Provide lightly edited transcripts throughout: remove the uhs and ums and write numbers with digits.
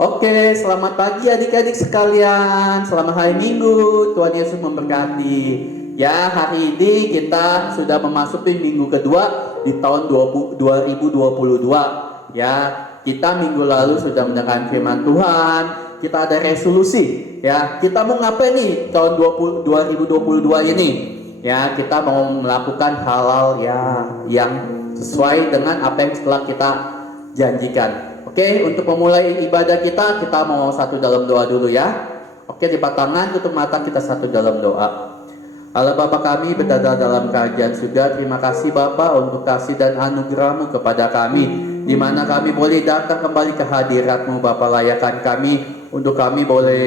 Oke, selamat pagi adik-adik sekalian. Selamat hari Minggu. Tuhan Yesus memberkati. Ya, hari ini kita sudah memasuki minggu kedua di tahun 2022. Ya, kita minggu lalu sudah mendengarkan firman Tuhan. Kita ada resolusi. Ya, kita mau ngapain nih tahun 2022 ini? Ya, kita mau melakukan hal-hal ya yang sesuai dengan apa yang telah kita janjikan. Oke, untuk memulai ibadah kita mau satu dalam doa dulu ya. Oke, lipat tangan, tutup mata, kita satu dalam doa. Allah Bapa kami berada dalam kerajaan surga. Terima kasih Bapa untuk kasih dan anugerah-Mu kepada kami, di mana kami boleh datang kembali ke hadirat-Mu Bapa. Layakan kami untuk kami boleh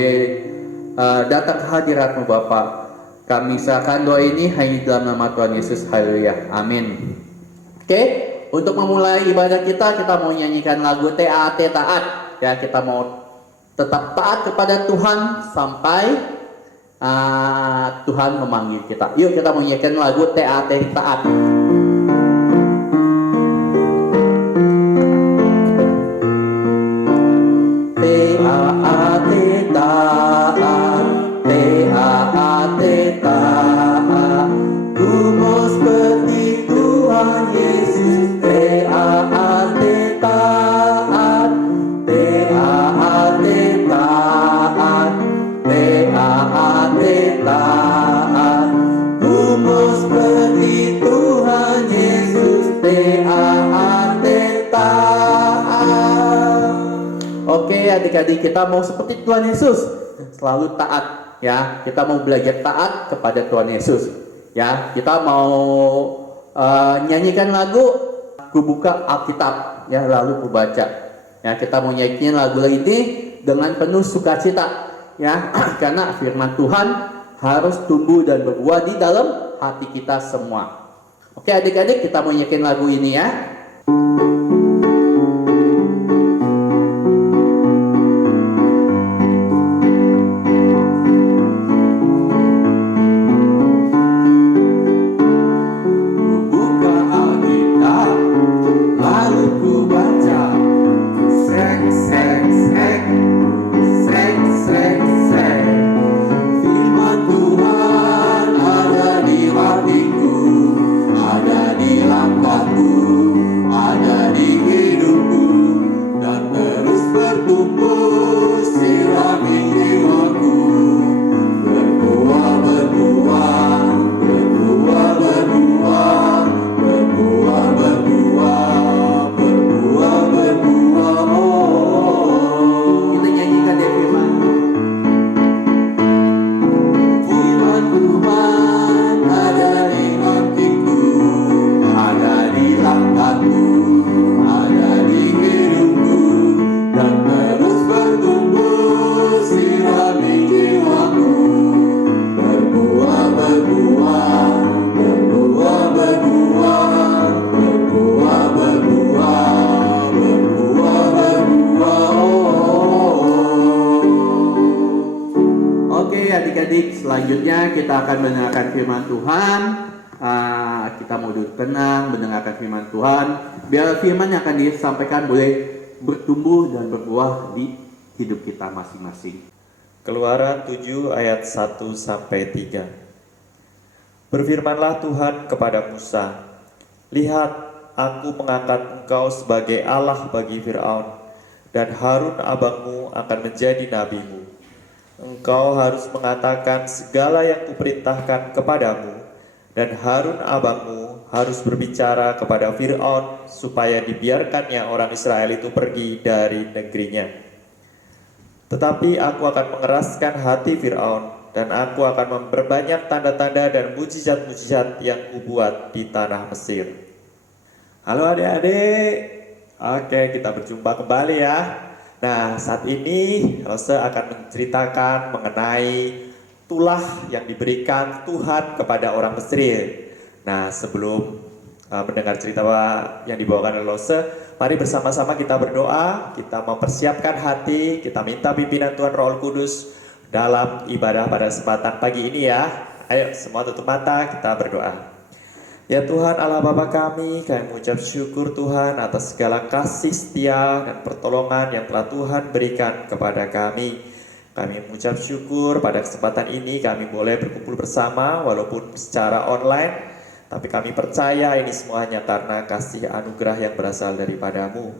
datang ke hadirat-Mu Bapa. Kami serahkan doa ini hanya dalam nama Tuhan Yesus. Haleluya. Amin. Oke. Untuk memulai ibadah kita mau nyanyikan lagu TAT taat. Ya, kita mau tetap taat kepada Tuhan sampai Tuhan memanggil kita. Yuk kita mau nyanyikan lagu TAT taat. Adik-adik, kita mau seperti Tuhan Yesus, selalu taat ya. Kita mau belajar taat kepada Tuhan Yesus ya. Kita mau nyanyikan lagu Ku Buka Alkitab ya, lalu ku baca ya. Kita mau nyanyikan lagu ini dengan penuh sukacita ya, karena firman Tuhan harus tumbuh dan berbuah di dalam hati kita semua. Oke adik-adik, kita mau nyanyikan lagu ini ya. Selanjutnya kita akan mendengarkan firman Tuhan. Kita mau duduk tenang mendengarkan firman Tuhan. Biar firman yang akan disampaikan boleh bertumbuh dan berbuah di hidup kita masing-masing. Keluaran 7 ayat 1-3. Berfirmanlah Tuhan kepada Musa, "Lihat, aku mengangkat engkau sebagai Allah bagi Firaun, dan Harun abangmu akan menjadi nabimu. Engkau harus mengatakan segala yang kuperintahkan kepadamu, dan Harun abangmu harus berbicara kepada Fir'aun supaya dibiarkannya orang Israel itu pergi dari negerinya. Tetapi aku akan mengeraskan hati Fir'aun, dan aku akan memperbanyak tanda-tanda dan mujizat-mujizat yang kubuat di tanah Mesir." Halo adik-adik, oke kita berjumpa kembali ya. Nah, saat ini Rose akan menceritakan mengenai tulah yang diberikan Tuhan kepada orang Mesir. Nah, sebelum mendengar cerita yang dibawakan oleh Rose, mari bersama-sama kita berdoa, kita mempersiapkan hati, kita minta pimpinan Tuhan Roh Kudus dalam ibadah pada kesempatan pagi ini ya. Ayo semua tutup mata, kita berdoa. Ya Tuhan Allah Bapa kami mengucap syukur Tuhan atas segala kasih setia dan pertolongan yang telah Tuhan berikan kepada kami. Kami mengucap syukur pada kesempatan ini kami boleh berkumpul bersama walaupun secara online. Tapi kami percaya ini semuanya karena kasih anugerah yang berasal daripadamu.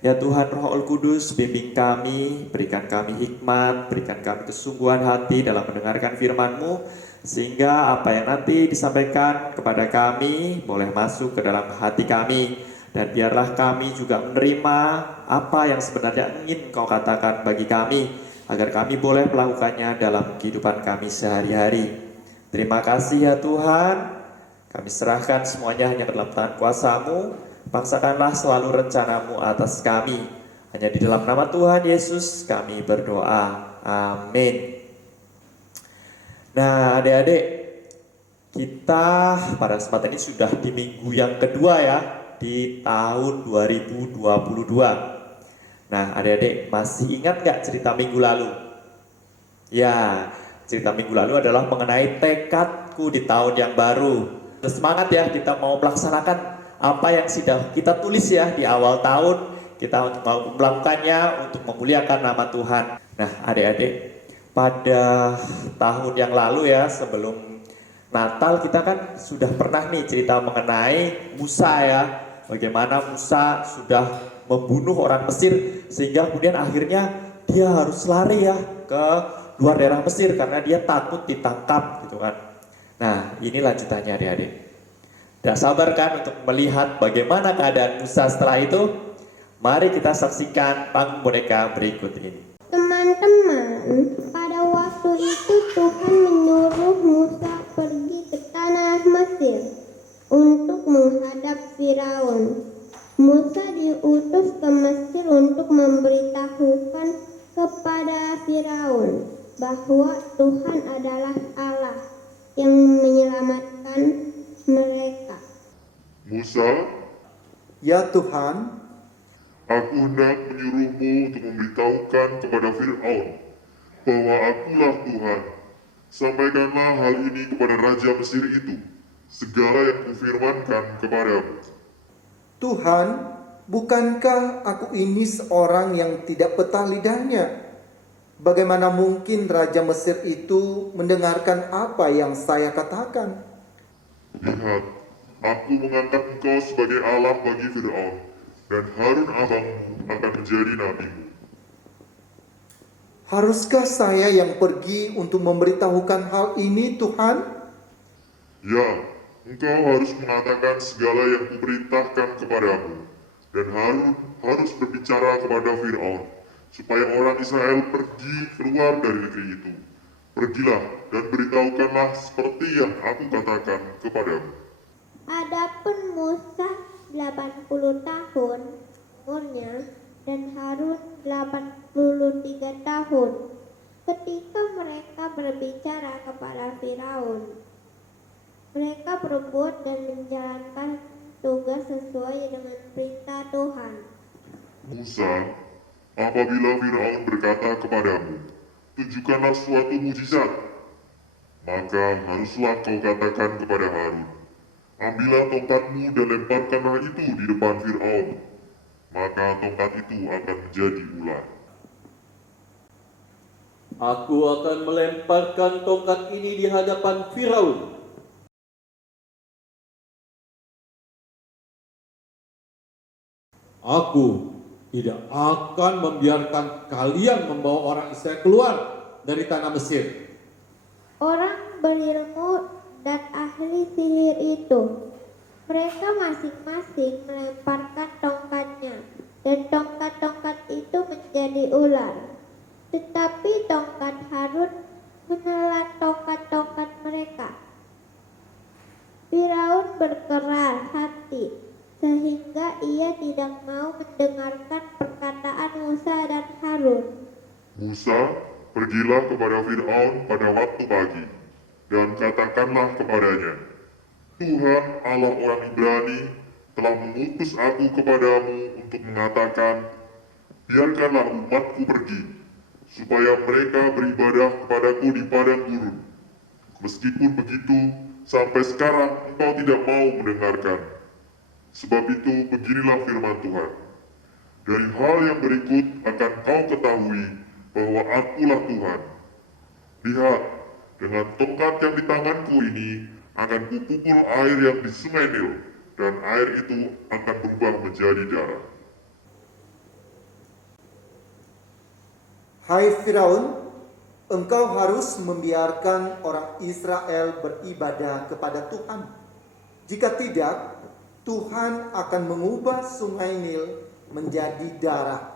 Ya Tuhan Roh Kudus bimbing kami, berikan kami hikmat, berikan kami kesungguhan hati dalam mendengarkan firman-Mu. Sehingga apa yang nanti disampaikan kepada kami boleh masuk ke dalam hati kami. Dan biarlah kami juga menerima apa yang sebenarnya ingin Kau katakan bagi kami, agar kami boleh melakukannya dalam kehidupan kami sehari-hari. Terima kasih ya Tuhan. Kami serahkan semuanya hanya ke dalam tangan kuasa-Mu. Paksakanlah selalu rencana-Mu atas kami. Hanya di dalam nama Tuhan Yesus kami berdoa. Amin. Nah adik-adik, kita pada kesempatan ini sudah di minggu yang kedua ya, di tahun 2022. Nah adik-adik masih ingat gak cerita minggu lalu? Ya, cerita minggu lalu adalah mengenai tekadku di tahun yang baru. Semangat ya, kita mau melaksanakan apa yang sudah kita tulis ya di awal tahun. Kita untuk mau melakukannya untuk memuliakan nama Tuhan. Nah adik-adik, pada tahun yang lalu ya, sebelum Natal kita kan sudah pernah nih cerita mengenai Musa ya. Bagaimana Musa sudah membunuh orang Mesir sehingga kemudian akhirnya dia harus lari ya ke luar daerah Mesir karena dia takut ditangkap gitu kan. Nah ini lanjutannya adik-adik. Tidak sabar kan untuk melihat bagaimana keadaan Musa setelah itu? Mari kita saksikan panggung boneka berikut ini. Teman-teman, pada waktu itu Tuhan menyuruh Musa pergi ke tanah Mesir untuk menghadap Firaun. Musa diutus ke Mesir untuk memberitahukan kepada Firaun bahwa Tuhan adalah Allah yang menyelamatkan mereka. Musa, Ya Tuhan, aku hendak menyuruhmu untuk memberitahukan kepada Fir'aun bahwa akulah Tuhan. Sampaikanlah hal ini kepada Raja Mesir itu, segala yang kufirmankan kepadamu. Tuhan, bukankah aku ini seorang yang tidak petah lidahnya? Bagaimana mungkin Raja Mesir itu mendengarkan apa yang saya katakan? Lihat, aku mengangkat engkau sebagai Allah bagi Fir'aun, dan Harun abangmu akan menjadi nabimu. Haruskah saya yang pergi untuk memberitahukan hal ini, Tuhan? Ya, engkau harus mengatakan segala yang kuperintahkan kepadamu, dan Harun harus berbicara kepada Fir'aun, supaya orang Israel pergi keluar dari negeri itu. Pergilah dan beritahukanlah seperti yang aku katakan kepadamu. Adapun Musa 80 tahun umurnya dan Harun 83 tahun ketika mereka berbicara kepada Firaun. Mereka berbuat dan menjalankan tugas sesuai dengan perintah Tuhan. Musa, apabila Firaun berkata kepadamu, tunjukkanlah suatu mujizat, maka haruslah kau katakan kepada Harun, ambillah tongkatmu dan lemparkanlah itu di depan Fir'aun, maka tongkat itu akan menjadi ular. Aku akan melemparkan tongkat ini di hadapan Firaun. Aku tidak akan membiarkan kalian membawa orang Israel keluar dari tanah Mesir. Orang berilmu dan ahli sihir itu, mereka masing-masing melemparkan tongkatnya, dan tongkat-tongkat itu menjadi ular. Tetapi tongkat Harun menelan tongkat-tongkat mereka. Firaun berkeras hati, sehingga ia tidak mau mendengarkan perkataan Musa dan Harun. Musa, pergilah kepada Fir'aun pada waktu pagi, dan katakanlah kepadanya, Tuhan Allah orang Ibrani telah mengutus aku kepadamu untuk mengatakan, biarkanlah umatku pergi, supaya mereka beribadah kepadaku di padang gurun. Meskipun begitu, sampai sekarang engkau tidak mau mendengarkan. Sebab itu beginilah firman Tuhan. Dari hal yang berikut akan kau ketahui bahwa akulah Tuhan. Lihat, dengan tongkat yang di tanganku ini akan kupukul air yang di sungai Nil, dan air itu akan berubah menjadi darah. Hai Firaun, engkau harus membiarkan orang Israel beribadah kepada Tuhan. Jika tidak, Tuhan akan mengubah sungai Nil menjadi darah.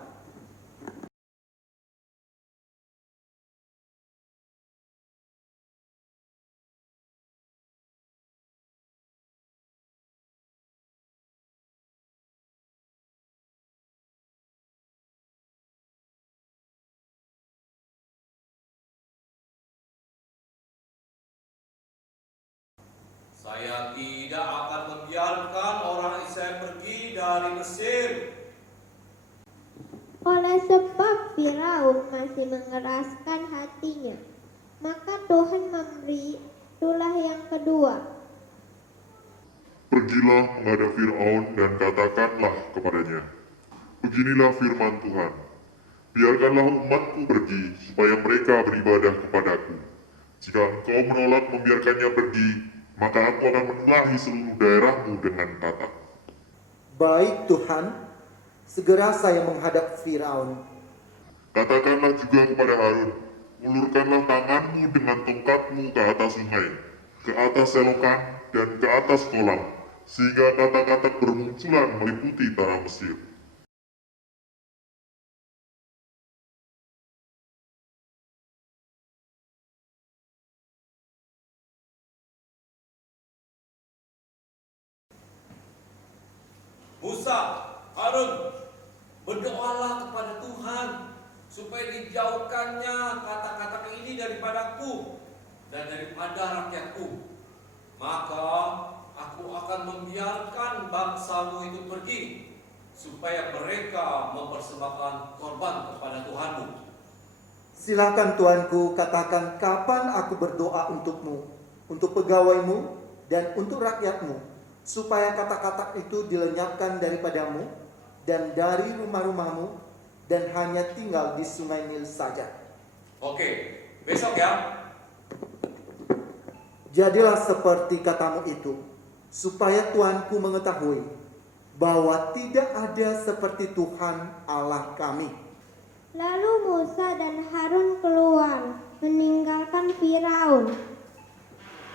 Saya tidak akan membiarkan orang Israel pergi dari Mesir. Oleh sebab Firaun masih mengeraskan hatinya, maka Tuhan memberi tulah yang kedua. Pergilah menghadap Fir'aun dan katakanlah kepadanya, beginilah firman Tuhan, biarkanlah umatku pergi, supaya mereka beribadah kepadaku. Jika engkau menolak membiarkannya pergi, maka aku akan menunahi seluruh daerahmu dengan katak. Baik Tuhan, segera saya menghadap Firaun. Katakanlah juga kepada Harun, ulurkanlah tanganmu dengan tongkatmu ke atas sungai, ke atas selokan, dan ke atas kolam, sehingga katak-katak bermunculan meliputi tanah Mesir. Musa, Harun, berdoalah kepada Tuhan supaya dijauhkannya kata-kata ini daripadaku dan daripada rakyatku. Maka aku akan membiarkan bangsamu itu pergi, supaya mereka mempersembahkan korban kepada Tuhanmu. Silakan Tuanku, katakan kapan aku berdoa untukmu, untuk pegawaimu, dan untuk rakyatmu, supaya kata-kata itu dilenyapkan daripadamu dan dari rumah-rumahmu, dan hanya tinggal di sungai Nil saja. Oke, besok ya. Jadilah seperti katamu itu, supaya Tuanku mengetahui bahwa tidak ada seperti Tuhan Allah kami. Lalu Musa dan Harun keluar meninggalkan Firaun.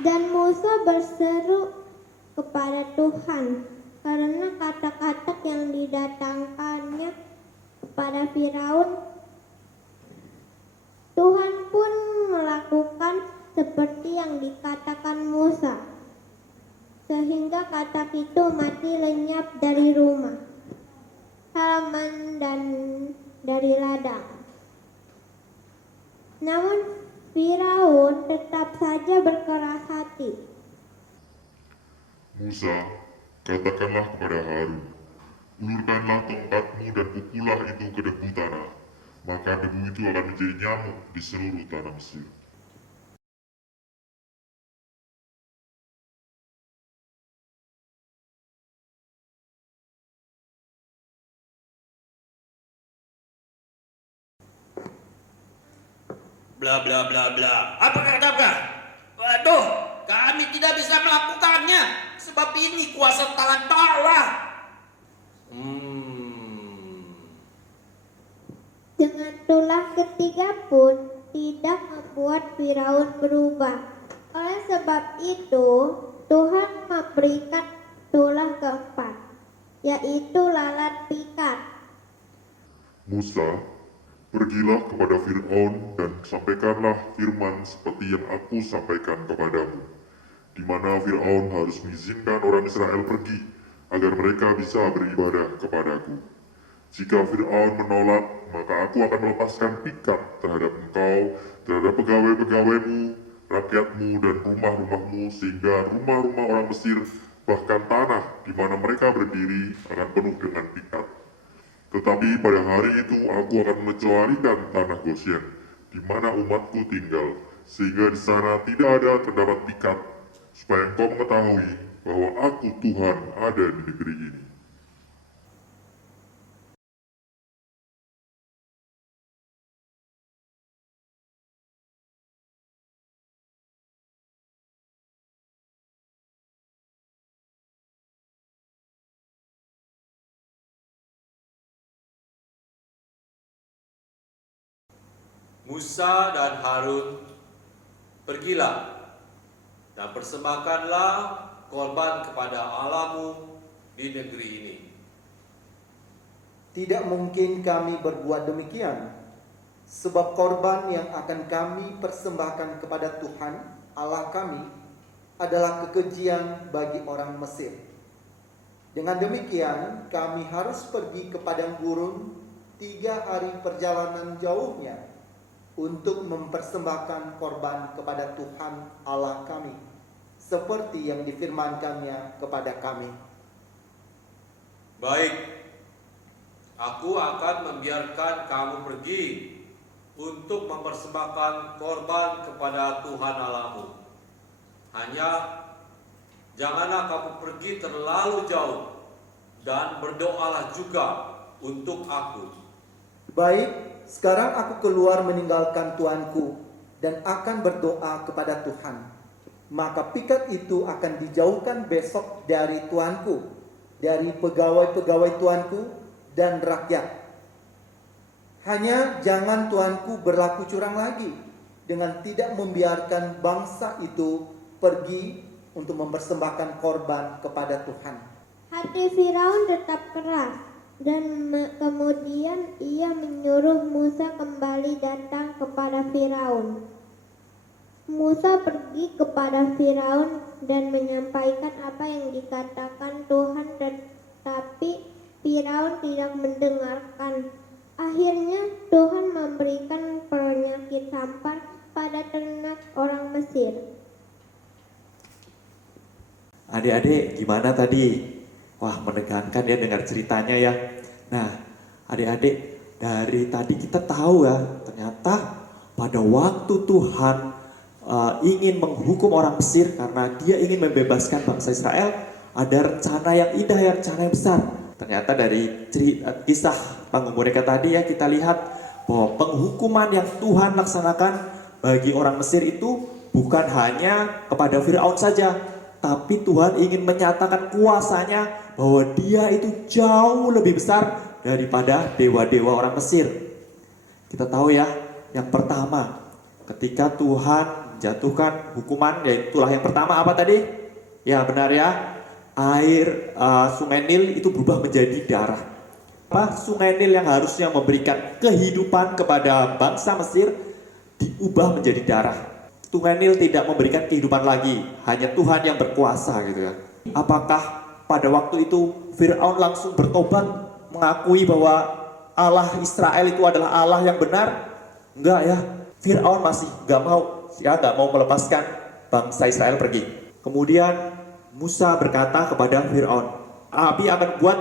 Dan Musa berseru kepada Tuhan karena kata-kata yang didatangkannya kepada Firaun. Tuhan pun melakukan seperti yang dikatakan Musa, sehingga katak itu mati lenyap dari rumah, halaman, dan dari ladang. Namun Firaun tetap saja berkeras hati. Musa, katakanlah kepada Harun, ulurkanlah tongkatmu dan pukullah itu ke debu tanah, maka debu itu akan menjadi nyamuk di seluruh tanah Mesir. Bla bla bla bla. Apa katakan? Waduh, kami tidak bisa melakukannya sebab ini kuasa tangan Allah. Dengan tulah ketiga pun tidak membuat Firaun berubah. Oleh sebab itu, Tuhan memberikan tulah keempat, yaitu lalat pikat. Musa, pergilah kepada Fir'aun dan sampaikanlah firman seperti yang aku sampaikan kepadamu, di mana Fir'aun harus mengizinkan orang Israel pergi, agar mereka bisa beribadah kepadaku. Jika Fir'aun menolak, maka aku akan melepaskan pikat terhadap engkau, terhadap pegawai-pegawaimu, rakyatmu, dan rumah-rumahmu, sehingga rumah-rumah orang Mesir, bahkan tanah di mana mereka berdiri, akan penuh dengan pikat. Tetapi pada hari itu aku akan mengecualikan tanah Gosyen, di mana umatku tinggal, sehingga di sana tidak ada terdapat pikat, supaya engkau mengetahui bahwa aku Tuhan ada di negeri ini. Musa dan Harun, pergilah dan persembahkanlah korban kepada Allahmu di negeri ini. Tidak mungkin kami berbuat demikian, sebab korban yang akan kami persembahkan kepada Tuhan Allah kami adalah kekejian bagi orang Mesir. Dengan demikian kami harus pergi ke padang gurun 3 hari perjalanan jauhnya untuk mempersembahkan korban kepada Tuhan Allah kami, seperti yang difirmankannya kepada kami. Baik, aku akan membiarkan kamu pergi untuk mempersembahkan korban kepada Tuhan Allahmu. Hanya janganlah kamu pergi terlalu jauh, dan berdoalah juga untuk aku. Baik, sekarang aku keluar meninggalkan tuanku dan akan berdoa kepada Tuhan. Maka pikat itu akan dijauhkan besok dari tuanku, dari pegawai-pegawai tuanku dan rakyat. Hanya jangan tuanku berlaku curang lagi dengan tidak membiarkan bangsa itu pergi untuk mempersembahkan korban kepada Tuhan. Hati Firaun tetap keras, dan kemudian ia menyuruh Musa kembali datang kepada Firaun. Musa pergi kepada Firaun dan menyampaikan apa yang dikatakan Tuhan, tetapi Firaun tidak mendengarkan. Akhirnya Tuhan memberikan penyakit sampar pada ternak orang Mesir. Adik-adik, gimana tadi? Wah, menegangkan ya dengar ceritanya ya. Nah, adik-adik, dari tadi kita tahu ya, ternyata pada waktu Tuhan ingin menghukum orang Mesir karena dia ingin membebaskan bangsa Israel, ada rencana yang indah ya, rencana yang besar. Ternyata dari kisah panggung boneka tadi ya, kita lihat bahwa penghukuman yang Tuhan laksanakan bagi orang Mesir itu bukan hanya kepada Firaun saja, tapi Tuhan ingin menyatakan kuasanya bahwa dia itu jauh lebih besar daripada dewa-dewa orang Mesir. Kita tahu ya, yang pertama ketika Tuhan menjatuhkan hukuman, yaitulah yang pertama apa tadi? Ya benar ya, air sungai Nil itu berubah menjadi darah. Sungai Nil yang harusnya memberikan kehidupan kepada bangsa Mesir diubah menjadi darah. Sungai Nil tidak memberikan kehidupan lagi, hanya Tuhan yang berkuasa gitu ya. Apakah pada waktu itu Firaun langsung bertobat, mengakui bahwa Allah Israel itu adalah Allah yang benar? Enggak ya, Firaun masih nggak mau melepaskan bangsa Israel pergi. Kemudian Musa berkata kepada Firaun, Abi akan buat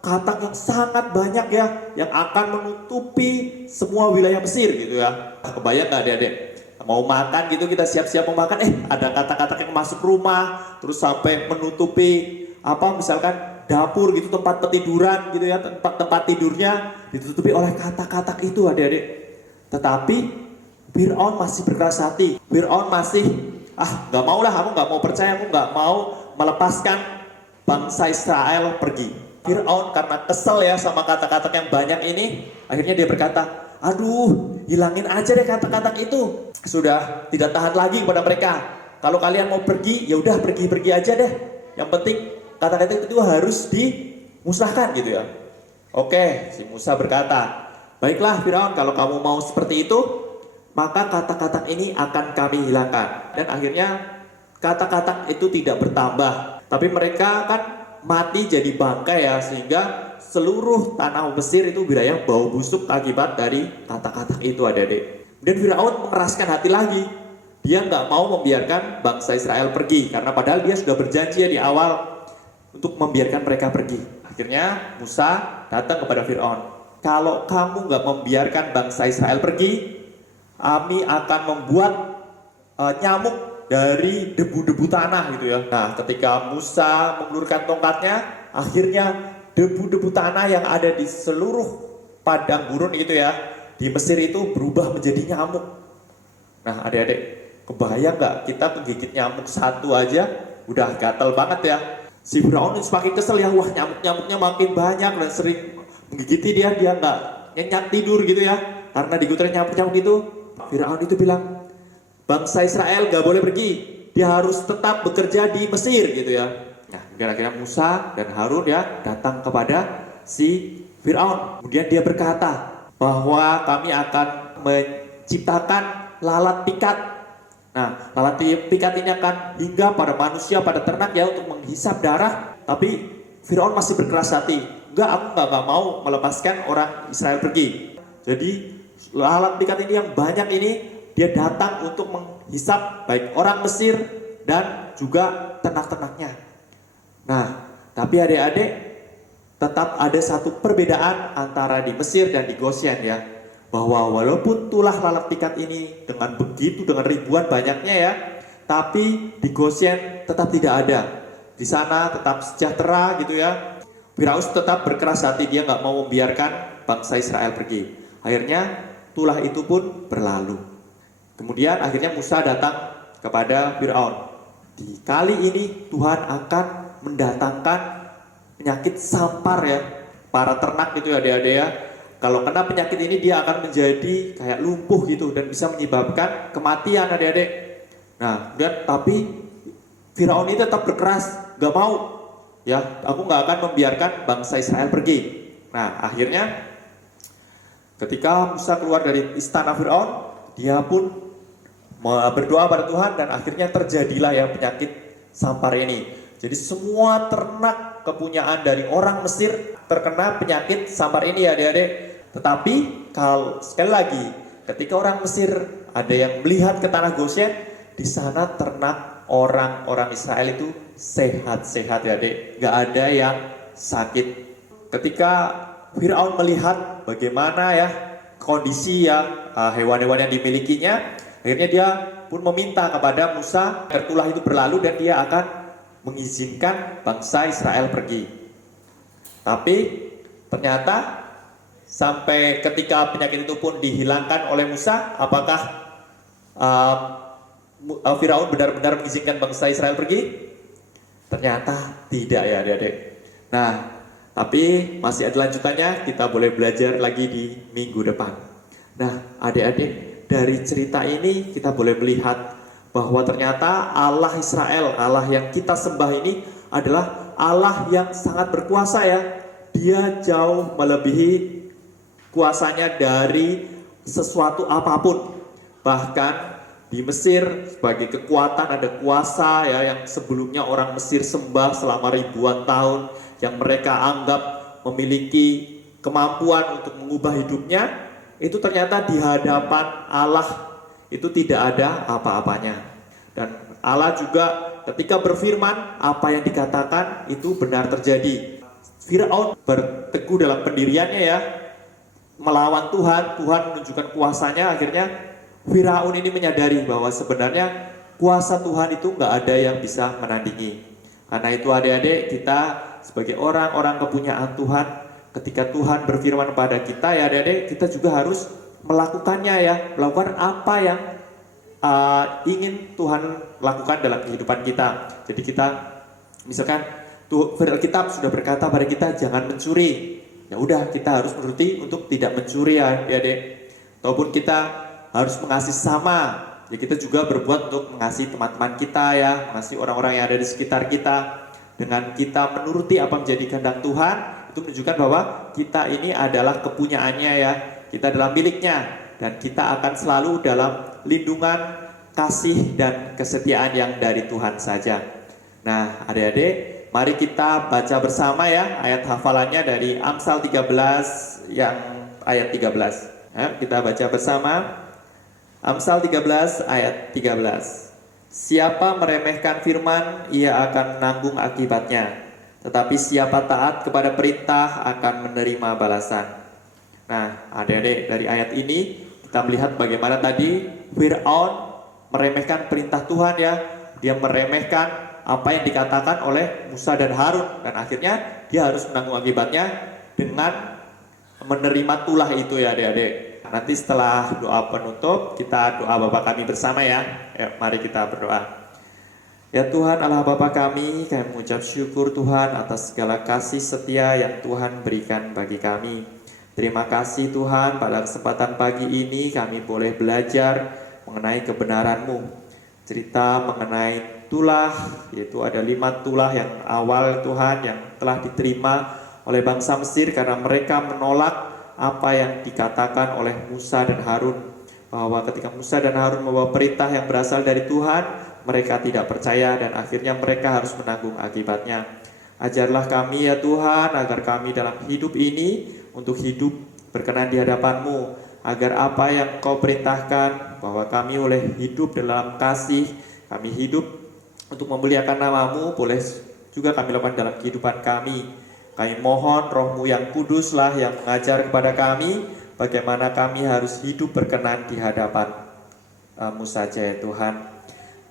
katak yang sangat banyak ya, yang akan menutupi semua wilayah Mesir gitu ya. Kebayang nggak adik-adik? Mau makan gitu, kita siap-siap mau makan, ada katak-katak yang masuk rumah, terus sampai menutupi misalkan dapur gitu, tempat petiduran gitu ya, tempat tidurnya ditutupi oleh katak-katak itu adik-adik. Tetapi Firaun masih berkeras hati. Firaun masih nggak mau lah, aku nggak mau percaya, aku nggak mau melepaskan bangsa Israel pergi. Firaun karena kesel ya sama katak-katak yang banyak ini, akhirnya dia berkata, aduh, hilangin aja deh katak-katak itu. Sudah tidak tahan lagi kepada mereka. Kalau kalian mau pergi, ya udah pergi-pergi aja deh. Yang penting kata-kata itu harus dimusnahkan gitu ya. Oke, si Musa berkata, baiklah Firaun, kalau kamu mau seperti itu, maka kata-kata ini akan kami hilangkan. Dan akhirnya kata-kata itu tidak bertambah, tapi mereka kan mati jadi bangkai ya, sehingga seluruh tanah Mesir itu wilayah bau busuk akibat dari kata-kata itu adik-adik. Dan Firaun mengeraskan hati lagi, dia nggak mau membiarkan bangsa Israel pergi, karena padahal dia sudah berjanji ya di awal untuk membiarkan mereka pergi. Akhirnya Musa datang kepada Firaun, kalau kamu nggak membiarkan bangsa Israel pergi, kami akan membuat nyamuk dari debu-debu tanah gitu ya. Nah, ketika Musa mengulurkan tongkatnya, akhirnya debu-debu tanah yang ada di seluruh padang gurun itu ya, di Mesir itu berubah menjadi nyamuk. Nah, adik-adik, kebayang nggak kita penggigit nyamuk satu aja udah gatel banget ya. Si Firaun semakin kesel ya, wah nyamuk-nyamuknya makin banyak dan sering menggigiti dia nggak nyenyak tidur gitu ya. Karena digigit nyamuk-nyamuk itu, Firaun itu bilang, bangsa Israel nggak boleh pergi, dia harus tetap bekerja di Mesir gitu ya. Nah, kira-kira Musa dan Harun ya datang kepada si Firaun. Kemudian dia berkata bahwa kami akan menciptakan lalat pikat. Nah, lalat pikat ini akan hingga pada manusia, pada ternak ya, untuk menghisap darah. Tapi Firaun masih berkeras hati. Aku nggak mau melepaskan orang Israel pergi. Jadi lalat pikat ini yang banyak ini, dia datang untuk menghisap baik orang Mesir dan juga ternak-ternaknya. Nah, tapi adik-adik, tetap ada satu perbedaan antara di Mesir dan di Goshen ya. Bahwa walaupun tulah lalat pikat ini dengan ribuan banyaknya ya, tapi di Goshen tetap tidak ada. Di sana tetap sejahtera gitu ya. Firaun tetap berkeras hati, dia nggak mau membiarkan bangsa Israel pergi. Akhirnya tulah itu pun berlalu. Kemudian akhirnya Musa datang kepada Firaun. Di kali ini Tuhan akan mendatangkan penyakit sampar ya. Para ternak itu ya adik-adik ya. Kalau kena penyakit ini dia akan menjadi kayak lumpuh gitu dan bisa menyebabkan kematian adik-adik. Nah, kemudian tapi Firaun ini tetap berkeras, gak mau. Ya, aku gak akan membiarkan bangsa Israel pergi. Nah, akhirnya ketika Musa keluar dari istana Firaun, dia pun berdoa pada Tuhan dan akhirnya terjadilah ya penyakit sampar ini. Jadi semua ternak kepunyaan dari orang Mesir terkena penyakit sampar ini ya adik-adik. Tetapi kalau sekali lagi ketika orang Mesir ada yang melihat ke tanah Goshen, di sana ternak orang-orang Israel itu sehat-sehat ya adik, gak ada yang sakit. Ketika Firaun melihat bagaimana ya kondisi ya hewan-hewan yang dimilikinya, akhirnya dia pun meminta kepada Musa agar tulah itu berlalu dan dia akan mengizinkan bangsa Israel pergi. Tapi ternyata sampai ketika penyakit itu pun dihilangkan oleh Musa, apakah Firaun benar-benar mengizinkan bangsa Israel pergi? Ternyata tidak ya adik-adik. Nah, tapi masih ada lanjutannya, kita boleh belajar lagi di minggu depan. Nah, adik-adik, dari cerita ini kita boleh melihat bahwa ternyata Allah Israel, Allah yang kita sembah ini adalah Allah yang sangat berkuasa ya. Dia jauh melebihi kuasanya dari sesuatu apapun. Bahkan di Mesir sebagai kekuatan ada kuasa ya yang sebelumnya orang Mesir sembah selama ribuan tahun, yang mereka anggap memiliki kemampuan untuk mengubah hidupnya, itu ternyata di hadapan Allah itu tidak ada apa-apanya. Dan Allah juga ketika berfirman, apa yang dikatakan itu benar terjadi. Firaun berteguh dalam pendiriannya ya, melawan Tuhan, Tuhan menunjukkan kuasanya. Akhirnya Firaun ini menyadari bahwa sebenarnya kuasa Tuhan itu nggak ada yang bisa menandingi. Karena itu adik-adik, kita sebagai orang-orang kepunyaan Tuhan, ketika Tuhan berfirman kepada kita ya adik-adik, kita juga harus melakukannya ya, melakukan apa yang ingin Tuhan lakukan dalam kehidupan kita. Jadi kita misalkan Alkitab sudah berkata pada kita jangan mencuri, ya udah kita harus menuruti untuk tidak mencuri ya adik-adik. Ataupun kita harus mengasihi sama, ya kita juga berbuat untuk mengasihi teman-teman kita ya, mengasihi orang-orang yang ada di sekitar kita. Dengan kita menuruti apa menjadi kehendak Tuhan, itu menunjukkan bahwa kita ini adalah kepunyaannya ya, kita adalah miliknya, dan kita akan selalu dalam lindungan, kasih, dan kesetiaan yang dari Tuhan saja. Nah adik-adik, mari kita baca bersama ya ayat hafalannya dari Amsal 13 yang ayat 13 ya, kita baca bersama Amsal 13 ayat 13. Siapa meremehkan firman, ia akan menanggung akibatnya. Tetapi siapa taat kepada perintah akan menerima balasan. Nah, adik-adik, dari ayat ini kita melihat bagaimana tadi Firaun meremehkan perintah Tuhan ya. Dia meremehkan apa yang dikatakan oleh Musa dan Harun, dan akhirnya dia harus menanggung akibatnya dengan menerima tulah itu ya adik-adik. Nanti setelah doa penutup kita doa Bapa kami bersama ya. Mari kita berdoa. Ya Tuhan Allah Bapa kami mengucap syukur Tuhan atas segala kasih setia yang Tuhan berikan bagi kami. Terima kasih Tuhan, pada kesempatan pagi ini kami boleh belajar mengenai kebenaran-Mu. Cerita mengenai tulah, yaitu ada 5 tulah yang awal Tuhan yang telah diterima oleh bangsa Mesir karena mereka menolak apa yang dikatakan oleh Musa dan Harun, bahwa ketika Musa dan Harun membawa perintah yang berasal dari Tuhan, mereka tidak percaya dan akhirnya mereka harus menanggung akibatnya. Ajarlah kami ya Tuhan, agar kami dalam hidup ini untuk hidup berkenan di hadapan-Mu, agar apa yang Kau perintahkan, bahwa kami boleh hidup dalam kasih, kami hidup untuk memuliakan nama-Mu, boleh juga kami lakukan dalam kehidupan kami. Kami mohon Roh-Mu yang kuduslah yang mengajar kepada kami bagaimana kami harus hidup berkenan di hadapan-Mu saja ya Tuhan.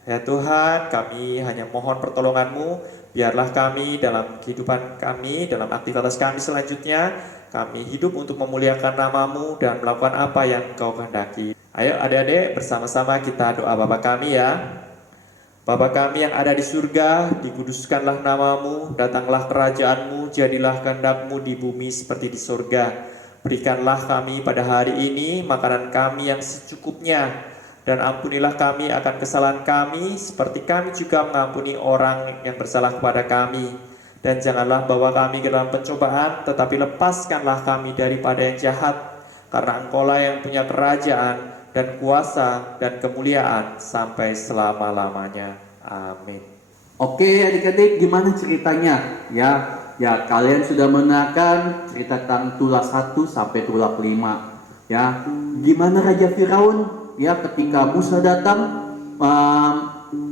Ya Tuhan, kami hanya mohon pertolongan-Mu, biarlah kami dalam kehidupan kami, dalam aktivitas kami selanjutnya, kami hidup untuk memuliakan nama-Mu dan melakukan apa yang Kau kehendaki. Ayo adik-adik bersama-sama kita doa Bapa kami ya. Bapa kami yang ada di surga, dikuduskanlah nama-Mu, datanglah kerajaan-Mu, jadilah kehendak-Mu di bumi seperti di surga. Berikanlah kami pada hari ini makanan kami yang secukupnya, dan ampunilah kami akan kesalahan kami, seperti kami juga mengampuni orang yang bersalah kepada kami. Dan janganlah bawa kami ke dalam pencobaan, tetapi lepaskanlah kami daripada yang jahat, karena Engkau-lah yang punya kerajaan, dan kuasa dan kemuliaan sampai selama-lamanya. Amin. Oke adik-adik, gimana ceritanya? Ya kalian sudah mendengarkan cerita tentang tulah 1 sampai tulah 5. Ya, gimana Raja Firaun? Ya, ketika Musa datang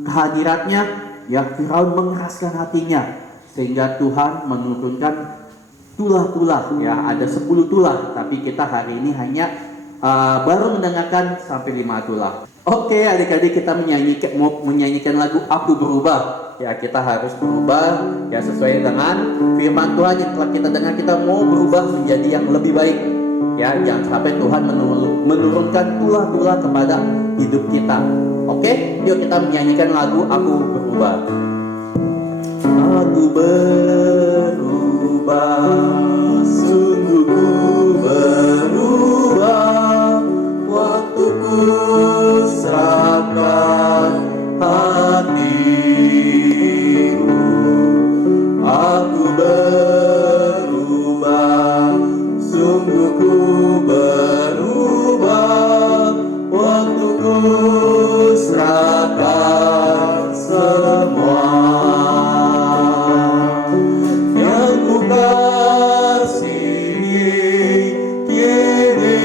kehadiratnya, ya Firaun mengeraskan hatinya sehingga Tuhan menurunkan tulah-tulah. Ya, ada 10 tulah, tapi kita hari ini hanya baru mendengarkan sampai 5 tulah. Oke adik-adik, kita mau menyanyikan lagu Aku Berubah. Ya, kita harus berubah ya sesuai dengan firman Tuhan yang telah kita dengar. Kita mau berubah menjadi yang lebih baik. Ya, jangan sampai Tuhan menurunkan tulah-tulah kepada hidup kita. Oke, yuk kita menyanyikan lagu Aku Berubah. Aku berubah, sungguh ku berubah, waktuku serahkan hatiku. Aku berubah, sungguh ku berubah, waktuku serahkan semua. Yang ku kasihi kini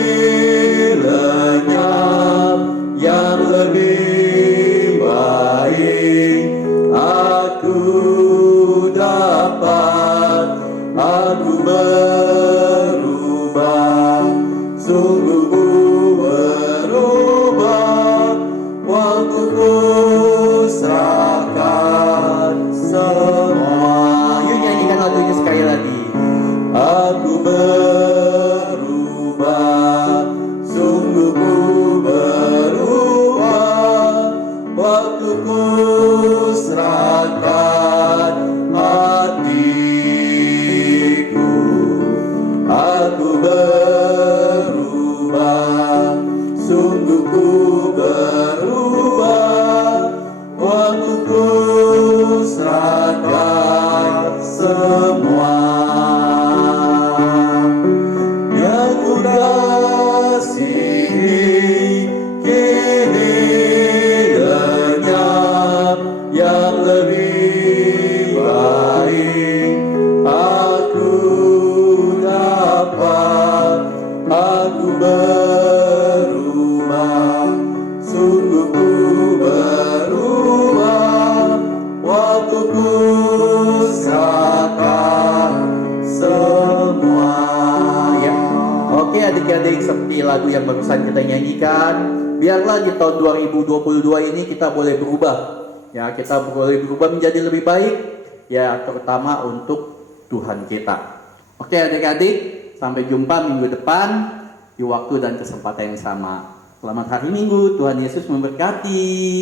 lenyap, yang lebih baik aku dapat. Aku berubah, sungguh ku berubah, waktuku serahkan semua. Yuk nyanyikan lagunya sekali lagi. Aku berubah, sungguh ku berubah, waktuku serahkan hatiku. Aku berubah, sungguh ku berubah, waktuku serahkan semua. Yang ku kasihi kini lenyap, yang lebih baik aku dapat. Aku berubah, biarlah di tahun 2022 ini kita boleh berubah. Ya, kita boleh berubah menjadi lebih baik, ya terutama untuk Tuhan kita. Oke adik-adik, sampai jumpa minggu depan di waktu dan kesempatan yang sama. Selamat hari Minggu, Tuhan Yesus memberkati.